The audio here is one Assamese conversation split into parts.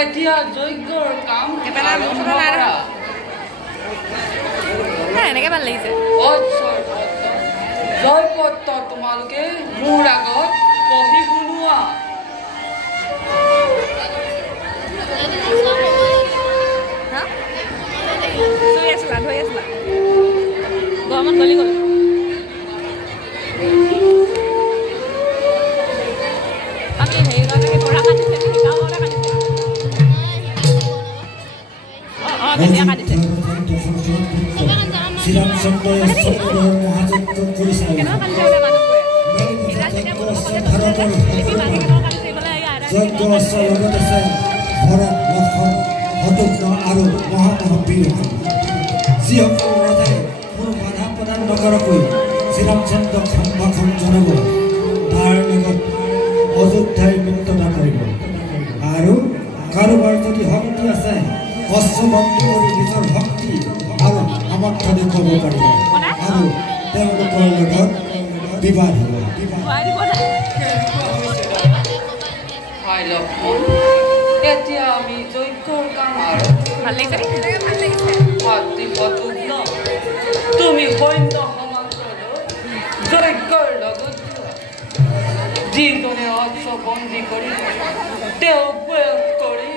এতিয়া যজ্ঞৰ কাম এনেকে ভাল লাগিছে জয় পত্ৰ তোমালোকে মোৰ আগত পঢ়ি শুনোৱা গৰমত গলি গ'ল আমি হেৰি কাৰণে পঢ়া কাটিছে শিকাও কৰা কাটিছে কেতিয়া কাটিছে যিসকল ৰজাই কোনো বাধা প্ৰদান নকৰাকৈ শ্ৰীৰামচন্দ্ৰক সম্ভাষণ জনাব তাৰ লগত অযোধ্যাৰ মিত্ৰতা কৰিব আৰু কাৰোবাৰ যদি শক্তি আছে অস্ত্ৰ বন্দী কৰি নিজৰ শক্তি আৰু সামৰ্থ্য দেখুৱাব পাৰিব আৰু তেওঁলোকৰ লগত বিবাদ হ'ব এতিয়া আমি যজ্ঞৰ কাম আৰু তুমি সৈন্য সমান্তৰালত যজ্ঞৰ লগত যিজনে অস্ত্ৰ বন্দী কৰি তেওঁক বয়স কৰি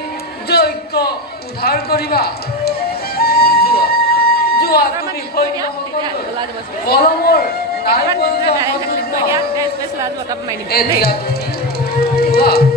যজ্ঞ উদ্ধাৰ কৰিবা যোৱা তুমি সৈন্যসকল কলমৰ নাই